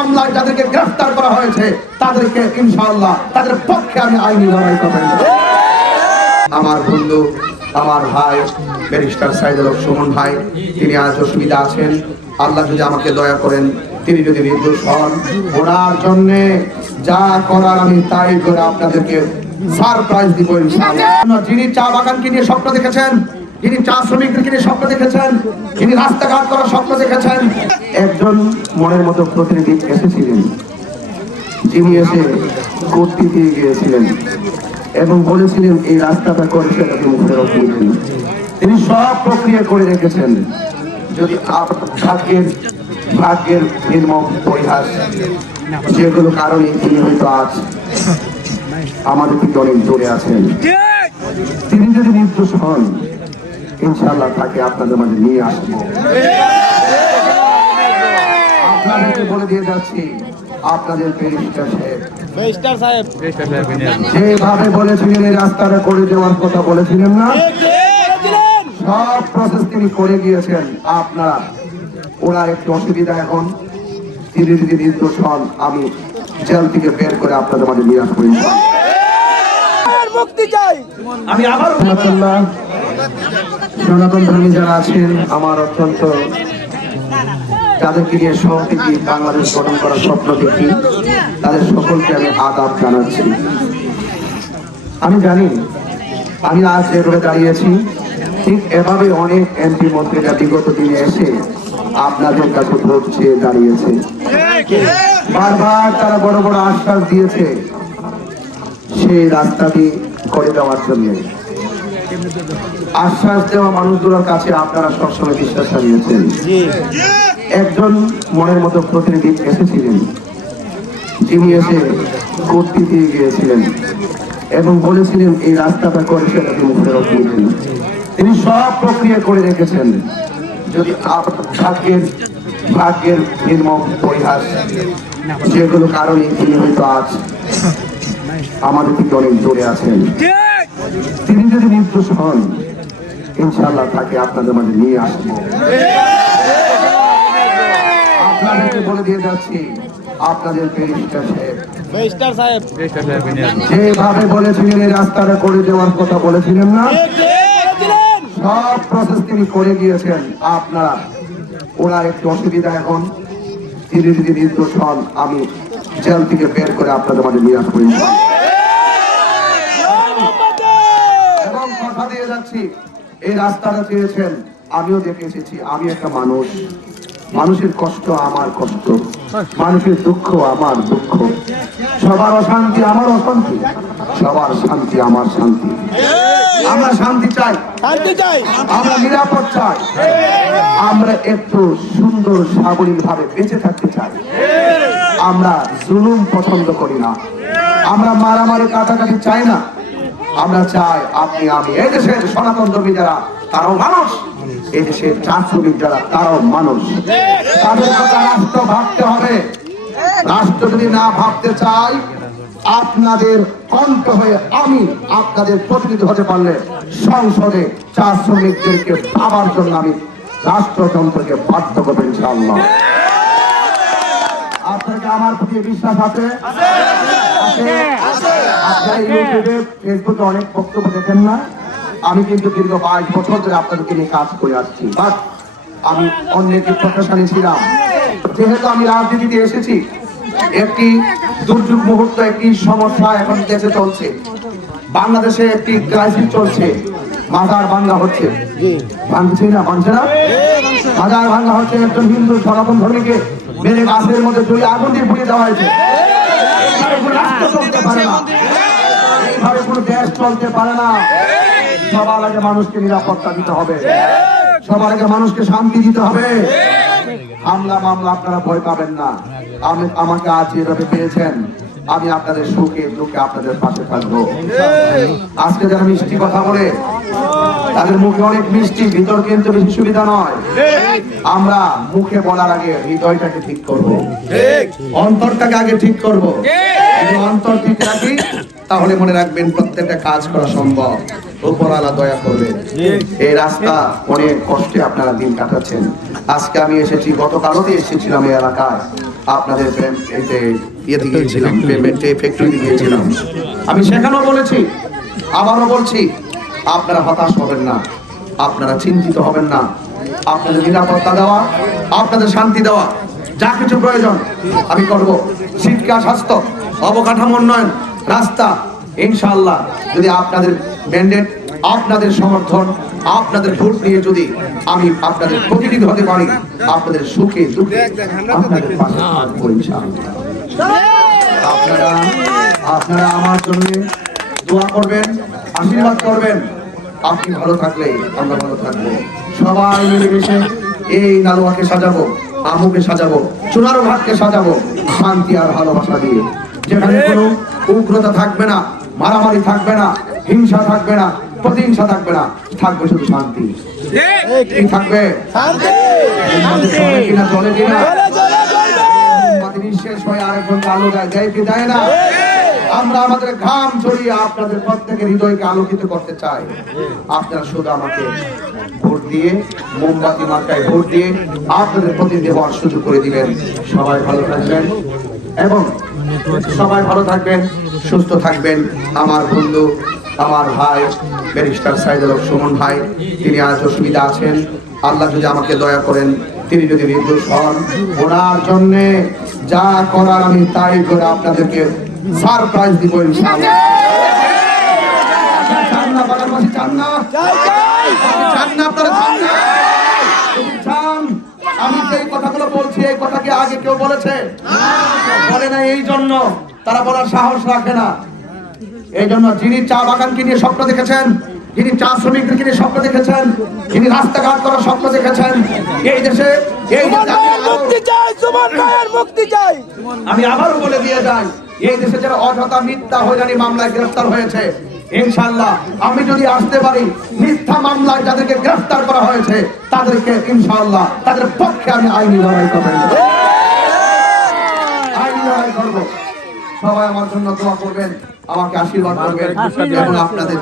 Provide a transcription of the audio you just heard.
মামলায় যাদেরকে গ্রেফতার করা হয়েছে তাদেরকে ইনশাআল্লাহ তাদের পক্ষে আমি আইনি লড়াই করব। আমার বন্ধু, আমার ভাই ব্যারিস্টার সাইদুল হক সুমন ভাই, তিনি আজ অসুবিধা আছেন। আল্লাহ যদি আমাকে দয়া করেন, তিনি যদি নির্দোষ হন, ওনার জন্য যা করার আমি তাই করে আপনাদেরকে সারপ্রাইজ দিব ইনশাআল্লাহ। যিনি চা বাগানকে নিয়ে স্বপ্ন দেখেছেন, যিনি চা শ্রমিকদেরকে নিয়ে স্বপ্ন দেখেছেন, যিনি রাস্তাঘাট করার স্বপ্ন দেখেছেন, একজন মনের মতো প্রতিনিধি এসেছিলেন, যিনি এসে কর্তৃ দিয়ে গিয়েছিলেন এবং বলেছিলেন এই রাস্তাটা করেছে মুখের অসুবিধা। তিনি সব প্রক্রিয়া করে রেখেছেন। যদি ভাগ্যের নির্মম পরিহাস, যেগুলো কারণে তিনি হয়তো আজ আমাদের থেকে অনেক দূরে আছেন। তিনি যদি নির্দোষ হন, ইনশাআল্লাহ তাকে আপনাদের মাঝে নিয়ে আসবো। আপনাদেরকে বলে দিয়ে যাচ্ছি, আপনাদের ব্যারিস্টার সাহেব যেভাবে বলেছিলেন এই রাস্তাটা করে দেওয়ার কথা বলেছিলেন না, সব প্রসেস তিনি করে গিয়েছেন। আপনারা ওনার একটু অসুবিধা এখন, তিনি যদি নির্দোষ হন, আমি জেল থেকে বের করে আপনাদের মাঝে নিয়ে আসবো। আমি আবার সনাতন ধর্মী যারা আছেন, আমার অত্যন্ত যাদেরকে নিয়ে সহযোগী বাংলাদেশ গঠন করার স্বপ্ন দেখি, তাদের সকলকে আমি আদাব জানাচ্ছি। আমি জানি আমি আজ যেভাবে দাঁড়িয়েছি, ঠিক এভাবে অনেক এমপি মন্ত্রীরা বিগত দিনে এসে আপনাদের কাছে ভোট চেয়ে দাঁড়িয়েছে। বারবার তারা বড় বড় আশ্বাস দিয়েছে সেই রাস্তাটি করে দেওয়ার জন্য। আশ্বাস দেওয়া মানুষগুলোর কাছে আপনারা সবসময় বিশ্বাস হারিয়েছেন। একজন মনের মতো প্রতিনিধি এসেছিলেন, যিনি এসে কর্তৃ দিয়ে গিয়েছিলেন এবং বলেছিলেন এই রাস্তাটা করেছে মুখের অসুবিধা। তিনি সব প্রক্রিয়া করে রেখেছেন। যদি ভাগ্যের নির্মম পরিহাস, যেগুলো কারণে তিনি হয়তো আজ আমাদের থেকে অনেক দূরে আছেন। তিনি যদি নির্দোষ হন, ইনশাআল্লাহ তাকে আপনাদের মাঝে নিয়ে আসবো। আপনাদেরকে বলে দিয়ে যাচ্ছি, আপনাদের ব্যারিস্টার সাহেব যেভাবে বলেছিলেন এই রাস্তাটা করে দেওয়ার কথা বলেছিলেন না, সব প্রসেস তিনি করে গিয়েছেন। আপনারা ওনার একটু অসুবিধা এখন, তিনি যদি নির্দোষ হন, আমি জেল থেকে বের করে আপনাদের মাঝে নিয়ে আসবো। এবং কথা দিয়ে যাচ্ছি, এই রাস্তাটা চেয়েছেন, আমিও দেখে এসেছি। আমি একটা মানুষ, মানুষের কষ্ট আমার কষ্ট, মানুষের দুঃখ আমার দুঃখ, সবার অশান্তি আমার অশান্তি, সবার শান্তি আমার শান্তি। আমরা শান্তি চাই, আমরা নিরাপদ চাই, আমরা একটু সুন্দর সাবলীল ভাবে বেঁচে থাকতে চাই। আমরা জুলুম পছন্দ করি না, আমরা মারামারি কাটাকাটি চাই না। আমরা চাই আপনি আমি, এই দেশের সনাতন ধর্মী যারা তারাও মানুষ, এই দেশের চার শ্রমিক যারা তারাও মানুষ। তাদের কথা রাষ্ট্র ভাবতে হবে। রাষ্ট্র যদি না ভাবতে চাই, আপনাদের কণ্ঠ হয়ে আমি আপনাদের প্রতিনিধি হতে পারলে সংসদে চার শ্রমিকদেরকে পাওয়ার জন্য আমি রাষ্ট্রযন্ত্রকে বাধ্য করবো ইনশাআল্লাহ। আপনাকে আমার প্রতি বিশ্বাস আছে? আপনারা ইউটিউবে ফেসবুকে অনেক বক্তব্য দেখেন না? আমি কিন্তু দীর্ঘ 22 বছর ধরে আপনাদেরকে নিয়ে কাজ করে আসছি। বাট আমি অন্য একটি প্রফেশনে ছিলাম। যেহেতু আমি রাজনীতিতে এসেছি, একটি দুর্যোগ মুহূর্ত, একটি সমস্যা এখন দেশে চলছে, বাংলাদেশে একটি ক্রাইসিস চলছে, মাজার ভাঙ্গা হচ্ছে, ভাঙছে না মাজার ভাঙ্গা হচ্ছে। একজন হিন্দু সনাতন ধর্মীকে মেরে গাছের মধ্যে জড়িয়ে আগুন দিয়ে পুড়িয়ে দেওয়া হয়েছে। রাষ্ট্র চলতে পারে না, এইভাবে কোনো দেশ চলতে পারে না। সবার আগে মানুষকে নিরাপত্তা দিতে হবে, সবার আগে মানুষকে শান্তি দিতে হবে। হামলা মামলা আপনারা ভয় পাবেন না। আমাকে আজ যেভাবে পেয়েছেন, আমি আপনাদের সুখে দুঃখে আপনাদের পাশে থাকবো। আজকে যারা মিষ্টি কথা বলে, তাদের মুখে অনেক মিষ্টি, ভিতর কিন্তু বেশি সুবিধা নয়। আমরা মুখে বলার আগে হৃদয়টাকে ঠিক করব, অন্তরটাকে আগে ঠিক করব। যদি অন্তর ঠিক রাখি, তাহলে মনে রাখবেন প্রত্যেকটা কাজ করা সম্ভব। উপরওয়ালা দয়া করবেন। এই রাস্তা অনেক কষ্টে আপনারা দিন কাটাচ্ছেন। আজকে আমি এসেছি, গতকালও এসেছিলাম এই এলাকায়। আপনাদের ইয়েতে গিয়েছিলাম, ফ্যাক্টরিতে গিয়েছিলাম। আমি সেখানেও বলেছি, আবারও বলছি, আপনারা হতাশ হবেন না, আপনারা চিন্তিত হবেন না। আপনাদের নিরাপত্তা দেওয়া, আপনাদের শান্তি দেওয়া, যা কিছু প্রয়োজন আমি করব। শিক্ষা, স্বাস্থ্য, অবকাঠামো উন্নয়ন, রাস্তা, ইনশাআল্লাহ যদি আপনাদের ম্যান্ডেট, আপনাদের সমর্থন, আপনাদের ভোট নিয়ে যদি আমি আপনাদের প্রতিনিধি হতে পারি, আপনাদের সুখে দুঃখে আপনাদের পাশে থাকবো ইনশাআল্লাহ। আপনারা আমার জন্য দোয়া করবেন, আশীর্বাদ করবেন। আপনি ভালো থাকলে আমরা ভালো থাকবো। সবাই মিলেমিশে এই নালুয়াকে সাজাবো, আমুকে সাজাবো, চুনারো ঘাটকে সাজাবো শান্তি আর ভালোবাসা দিয়ে। যেখানে কোনো উগ্রতা থাকবে না, মারামারি থাকবে না, হিংসা থাকবে না, প্রতিহিংসা থাকবে না, থাকবে শুধু শান্তি। কি থাকবে? কিনা চলে কিনা নিঃশেষ হয়ে আরেকজন আলো দেয় কি দেয় না? আমরা আমাদের ঘাম ছড়িয়ে আপনাদের প্রত্যেকের হৃদয়কে আলোকিত করতে চাই। আপনারা শুধু আমাকে ভোট দিয়ে, মোমবাতি মার্কায় ভোট দিয়ে আপনাদের প্রতিনিধি হওয়ার সুযোগ করে দিবেন। সবাই ভালো থাকবেন এবং সবাই ভালো থাকবেন, সুস্থ থাকবেন। আমার বন্ধু, আমার ভাই ব্যারিস্টার সাইদুল হক সুমন ভাই, তিনি আজ অসুবিধা আছেন। আল্লাহ যদি আমাকে দয়া করেন, তিনি যদি নির্দোষ হন, ওনার জন্য যা করার আমি তাই করে আপনাদেরকে সারপ্রাইজ দিব ইনশাআল্লাহ। চান না বাংলাদেশি, চান না? চান না আপনারা? চান না? চান? আমি যে কথাগুলো বলছি, এই কথা কি আগে কেউ বলেছে? বলে না। এই জন্য তারা বলার সাহস রাখে না। এই জন্য যিনি চা বাগানকে নিয়ে স্বপ্ন দেখেছেন, যিনি চা শ্রমিকদেরকে নিয়ে স্বপ্ন দেখেছেন, যিনি রাস্তাঘাট করার স্বপ্ন দেখেছেন, এই দেশে আমি আবারও বলে দিয়ে যাই, এই দেশে যারা অযথা মিথ্যা হয়রানি মামলায় গ্রেফতার হয়েছে, ইনশাআল্লাহ আমি যদি আসতে পারি, মিথ্যা মামলায় যাদেরকে গ্রেফতার করা হয়েছে তাদেরকে ইনশাআল্লাহ তাদের পক্ষে আমি আইনি লড়াই করব। আইনি লড়াই করব। সবাই আমার জন্য দোয়া করবেন, আমাকে আশীর্বাদ করবেন এবং আপনাদের